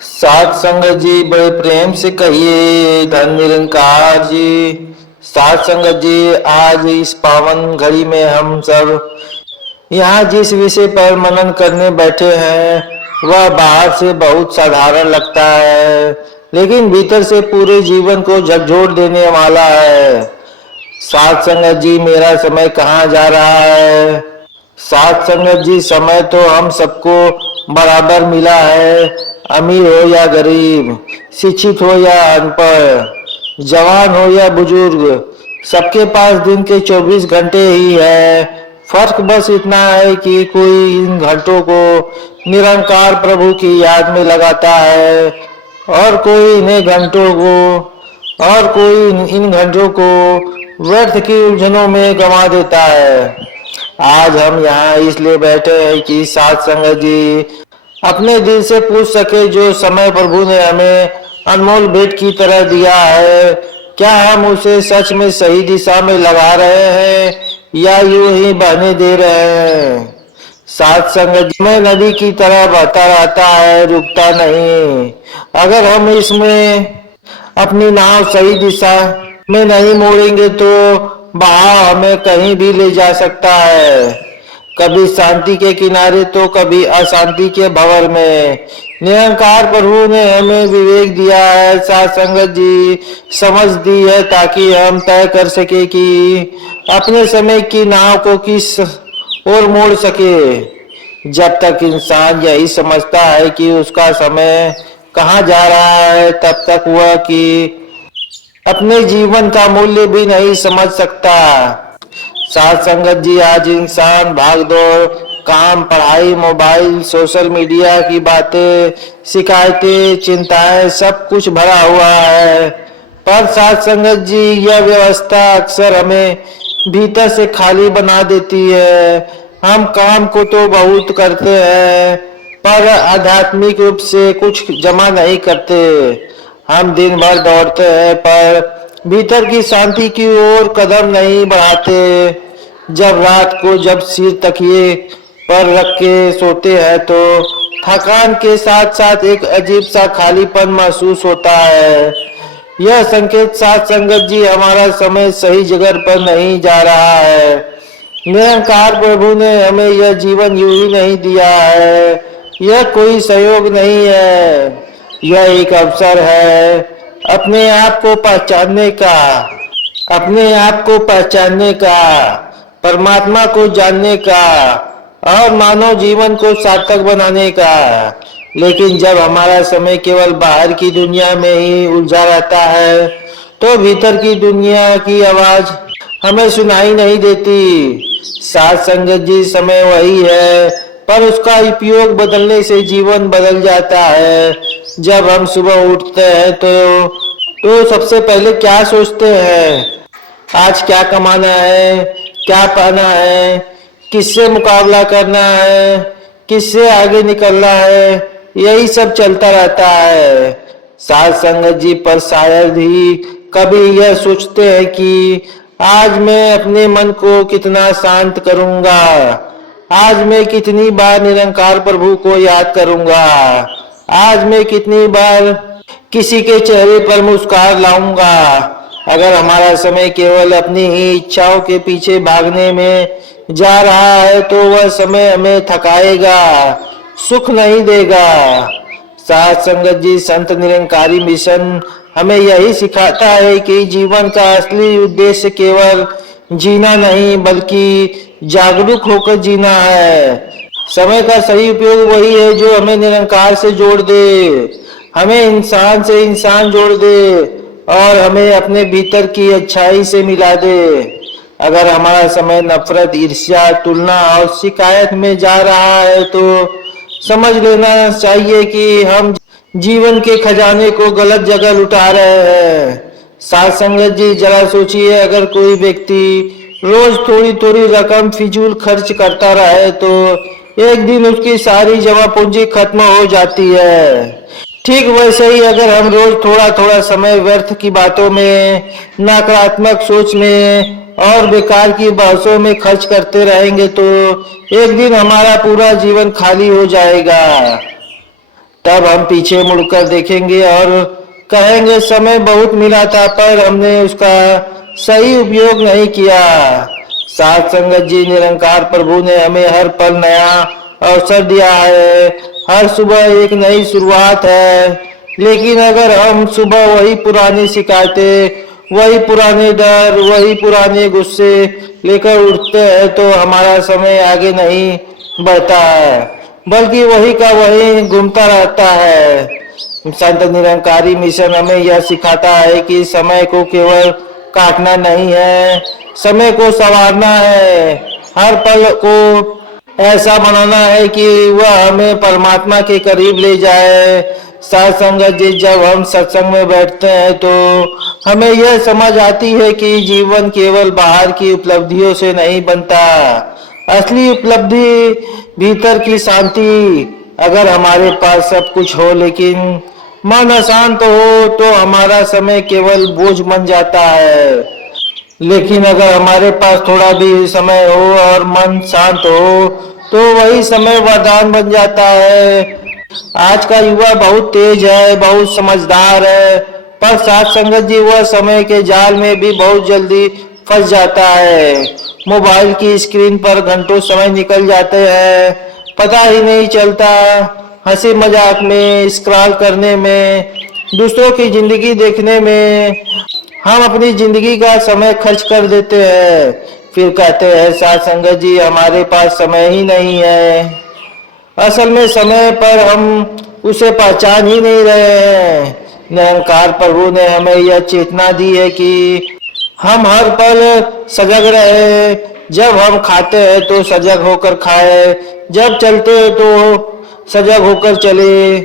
साध संगत जी बड़े प्रेम से कहिए धन निरंकार जी। साध संगत जी, आज इस पावन घड़ी में हम सब यहाँ जिस विषय पर मनन करने बैठे हैं वह बाहर से बहुत साधारण लगता है, लेकिन भीतर से पूरे जीवन को झकझोर देने वाला है। साध संगत जी, मेरा समय कहाँ जा रहा है? साध संगत जी, समय तो हम सबको बराबर मिला है। अमीर हो या गरीब, शिक्षित हो या अनपढ़, जवान हो या बुजुर्ग, सबके पास दिन के 24 घंटे ही है। फर्क बस इतना है कि कोई इन घंटों को निरंकार प्रभु की याद में लगाता है और कोई इन्हें घंटों को और कोई इन घंटों को व्यर्थ की उलझनों में गंवा देता है। आज हम यहाँ इसलिए बैठे हैं कि साध संगत जी अपने दिल से पूछ सके, जो समय प्रभु ने हमें अनमोल भेंट की तरह दिया है, क्या हम उसे सच में सही दिशा में लगा रहे हैं या यूं ही बहने दे रहे हैं? साध संगत जी में नदी की तरह बहता रहता है, रुकता नहीं। अगर हम इसमें अपनी नाव सही दिशा में नहीं मोड़ेंगे तो बहाव हमें कहीं भी ले जा सकता है, कभी शांति के किनारे तो कभी अशांति के भंवर में। निरंकार प्रभु ने हमें विवेक दिया है, साध संगत जी समझ दी है, ताकि हम तय कर सके कि अपने समय की नाव को किस ओर मोड़ सके। जब तक इंसान यही समझता है कि उसका समय कहाँ जा रहा है, तब तक वह कि अपने जीवन का मूल्य भी नहीं समझ सकता। साथ संगत जी, आज इंसान भागदौड़, काम, पढ़ाई, मोबाइल, सोशल मीडिया की बातें, शिकायतें, चिंताएं, सब कुछ भरा हुआ है। पर साथ संगत जी, यह व्यवस्था अक्सर हमें भीतर से खाली बना देती है। हम काम को तो बहुत करते हैं, पर आध्यात्मिक रूप से कुछ जमा नहीं करते। हम दिन भर दौड़ते हैं, पर भीतर की शांति की ओर कदम नहीं बढ़ाते। जब रात को जब सिर तकिए पर रख के सोते हैं तो थकान के साथ साथ एक अजीब सा खालीपन महसूस होता है। यह संकेत साथ संगत जी हमारा समय सही जगह पर नहीं जा रहा है। निरंकार प्रभु ने हमें यह जीवन यूं ही नहीं दिया है। यह कोई सहयोग नहीं है, यह एक अवसर है अपने आप को पहचानने का, अपने आप को पहचानने का, परमात्मा को जानने का और मानव जीवन को सार्थक बनाने का। लेकिन जब हमारा समय केवल बाहर की दुनिया में ही उलझा रहता है तो भीतर की दुनिया की आवाज हमें सुनाई नहीं देती। साथ संगत जी, समय वही है, पर उसका उपयोग बदलने से जीवन बदल जाता है। जब हम सुबह उठते हैं तो सबसे पहले क्या सोचते हैं? आज क्या कमाना है, क्या पाना है, किससे मुकाबला करना है, किससे आगे निकलना है, यही सब चलता रहता है। साथ संगत जी, पर शायद ही कभी यह सोचते हैं कि आज मैं अपने मन को कितना शांत करूंगा, आज मैं कितनी बार निरंकार प्रभु को याद करूंगा, आज मैं कितनी बार किसी के चेहरे पर मुस्कुराहट लाऊंगा। अगर हमारा समय केवल अपनी ही इच्छाओं के पीछे भागने में जा रहा है तो वह समय हमें थकाएगा, सुख नहीं देगा। साथ संगत जी, संत निरंकारी मिशन हमें यही सिखाता है कि जीवन का असली उद्देश्य केवल जीना नहीं बल्कि जागरूक होकर जीना है। समय का सही उपयोग वही है जो हमें निरंकार से जोड़ दे, हमें इंसान से इंसान जोड़ दे और हमें अपने भीतर की अच्छाई से मिला दे। अगर हमारा समय नफरत, ईर्ष्या, तुलना और शिकायत में जा रहा है तो समझ लेना चाहिए कि हम जीवन के खजाने को गलत जगह लुटा रहे हैं। साथ संगत जी, जरा सोचिए, अगर कोई व्यक्ति रोज थोड़ी थोड़ी रकम फिजूल खर्च करता रहे तो एक दिन उसकी सारी जमा पूंजी खत्म हो जाती है। ठीक वैसे ही अगर हम रोज थोड़ा थोड़ा समय व्यर्थ की बातों में, नकारात्मक सोच में और बेकार की बहसों में खर्च करते रहेंगे तो एक दिन हमारा पूरा जीवन खाली हो जाएगा। तब हम पीछे मुड़कर देखेंगे और कहेंगे समय बहुत मिला था पर हमने उसका सही उपयोग नहीं किया। साथ संगत जी, निरंकार प्रभु ने हमें हर पल नया अवसर दिया है। हर सुबह एक नई शुरुआत है। लेकिन अगर हम सुबह वही पुरानी शिकायतें, वही पुराने डर, वही पुराने गुस्से लेकर उठते हैं तो हमारा समय आगे नहीं बढ़ता है, बल्कि वही का वही घूमता रहता है। संत निरंकारी मिशन हमें यह सिखाता है कि समय को केवल काटना नहीं है, समय को संवारना है। हर पल को ऐसा बनाना है कि वह हमें परमात्मा के करीब ले जाए। साथ संगत जी, जब हम सत्संग में बैठते हैं तो हमें यह समझ आती है कि जीवन केवल बाहर की उपलब्धियों से नहीं बनता। असली उपलब्धि भीतर की शांति। अगर हमारे पास सब कुछ हो लेकिन मन अशांत हो तो हमारा समय केवल बोझ बन जाता है। लेकिन अगर हमारे पास थोड़ा भी समय हो और मन शांत हो तो वही समय वरदान बन जाता है। आज का युवा बहुत तेज है, बहुत समझदार है, पर साथ संगत जी वह समय के जाल में भी बहुत जल्दी फंस जाता है। मोबाइल की स्क्रीन पर घंटों समय निकल जाते हैं, पता ही नहीं चलता। हंसी मजाक में, स्क्रॉल करने में, दूसरों की जिंदगी देखने में हम अपनी जिंदगी का समय खर्च कर देते हैं। फिर कहते हैं साथ संगत जी हमारे पास समय ही नहीं है। असल में समय पर हम उसे पहचान ही नहीं रहे हैं। निरंकार प्रभु ने हमें यह चेतना दी है कि हम हर पल सजग रहे। जब हम खाते हैं तो सजग होकर खाए, जब चलते हैं तो सजग होकर चले,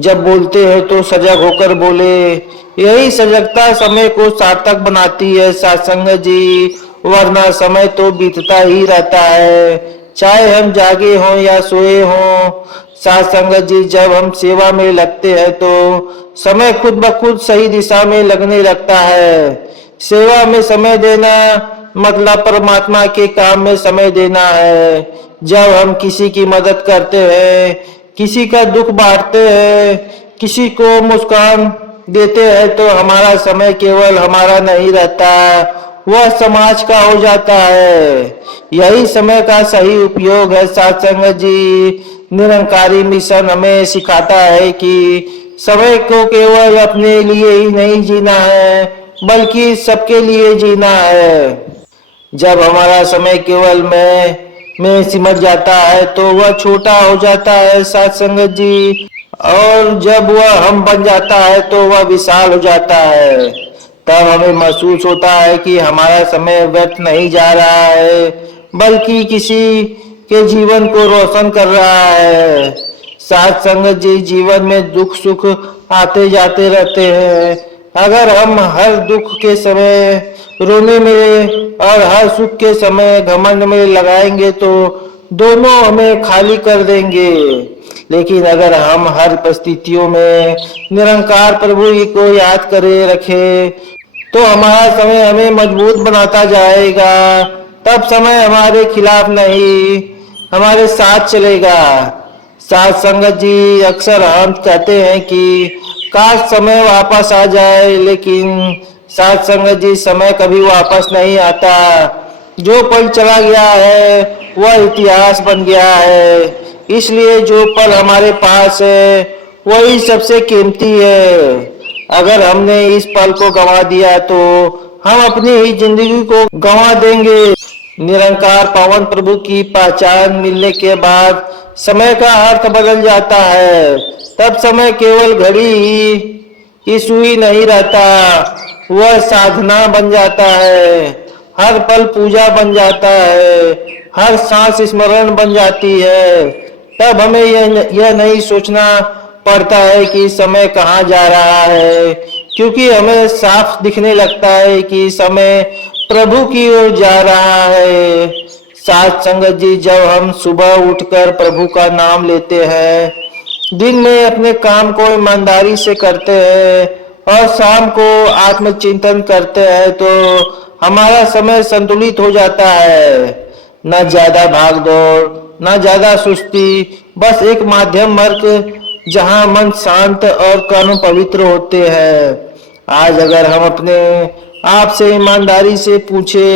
जब बोलते हैं तो सजग होकर बोले। यही सजगता समय को सार्थक बनाती है साथ संगत जी, वरना समय तो बीतता ही रहता है, चाहे हम जागे हों या सोए हों। साथ संगत जी, जब हम सेवा में लगते हैं तो समय खुद ब खुद सही दिशा में लगने लगता है। सेवा में समय देना मतलब परमात्मा के काम में समय देना है। जब हम किसी की मदद करते हैं, किसी का दुख बांटते हैं, किसी को मुस्कान देते हैं तो हमारा समय केवल हमारा नहीं रहता, वह समाज का हो जाता है। यही समय का सही उपयोग है साथ संगत जी। निरंकारी मिशन हमें सिखाता है कि समय को केवल अपने लिए ही नहीं जीना है, बल्कि सबके लिए जीना है। जब हमारा समय केवल मैं में सिमट जाता है तो वह छोटा हो जाता है साथ संगत जी, और जब वह हम बन जाता है तो वह विशाल हो जाता है। तब हमें महसूस होता है कि हमारा समय व्यर्थ नहीं जा रहा है, बल्कि किसी के जीवन को रोशन कर रहा है। साथ संगत जी, जीवन में दुख सुख आते जाते रहते हैं। अगर हम हर दुख के समय रोने में और हर सुख के समय घमंड में लगाएंगे तो दोनों हमें खाली कर देंगे। लेकिन अगर हम हर परिस्थितियों में निरंकार प्रभु को याद करे रखे तो हमारा समय हमें मजबूत बनाता जाएगा। तब समय हमारे खिलाफ नहीं, हमारे साथ चलेगा। साथ संगत जी, अक्सर हम कहते हैं कि काश समय वापस आ जाए, लेकिन साथ संगत जी समय कभी वापस नहीं आता। जो पल चला गया है वह इतिहास बन गया है। इसलिए जो पल हमारे पास है वही सबसे कीमती है। अगर हमने इस पल को गंवा दिया तो हम अपनी ही जिंदगी को गंवा देंगे। निरंकार पावन प्रभु की पहचान मिलने के बाद समय का अर्थ बदल जाता है। तब समय केवल घड़ी ही सुई नहीं रहता, वह साधना बन जाता है। हर पल पूजा बन जाता है, हर सांस स्मरण बन जाती है। तब हमें यह नहीं सोचना पड़ता है कि समय कहाँ जा रहा है, क्योंकि हमें साफ दिखने लगता है कि समय प्रभु की ओर जा रहा है। साथ संगत जी, जब हम सुबह उठकर प्रभु का नाम लेते हैं, दिन में अपने काम को ईमानदारी से करते हैं और शाम को आत्मचिंतन करते हैं तो हमारा समय संतुलित हो जाता है। न ज्यादा भाग दौड़, न ज्यादा सुस्ती, बस एक मध्यम मार्ग जहां मन शांत और कर्म पवित्र होते हैं। आज अगर हम अपने आप से ईमानदारी से पूछे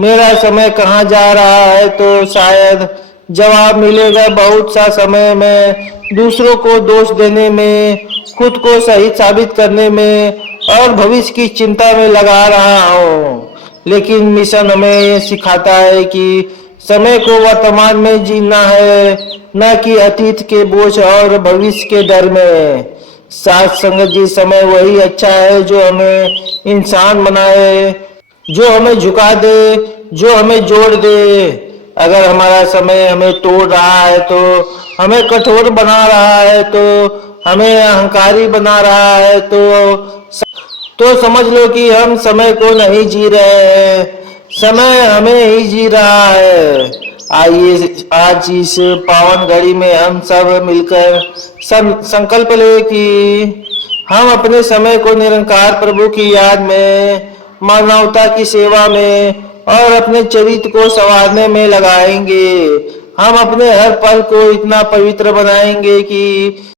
मेरा समय कहाँ जा रहा है, तो शायद जवाब मिलेगा बहुत सा समय में दूसरों को दोष देने में, खुद को सही साबित करने में और भविष्य की चिंता में लगा रहा हूँ। लेकिन मिशन हमें ये सिखाता है कि समय को वर्तमान में जीना है, न कि अतीत के बोझ और भविष्य के डर में। साथ संगत जी, समय वही अच्छा है जो हमें इंसान बनाए, जो हमें झुका दे, जो हमें जोड़ दे। अगर हमारा समय हमें तोड़ रहा है, तो हमें कठोर बना रहा है, तो हमें अहंकारी बना रहा है, तो समझ लो कि हम समय को नहीं जी रहे हैं, समय हमें ही जी रहा है। आइए आज इस पावन घड़ी में हम सब मिलकर संकल्प ले कि हम अपने समय को निरंकार प्रभु की याद में, मानवता की सेवा में और अपने चरित्र को संवारने में लगाएंगे। हम अपने हर पल को इतना पवित्र बनाएंगे कि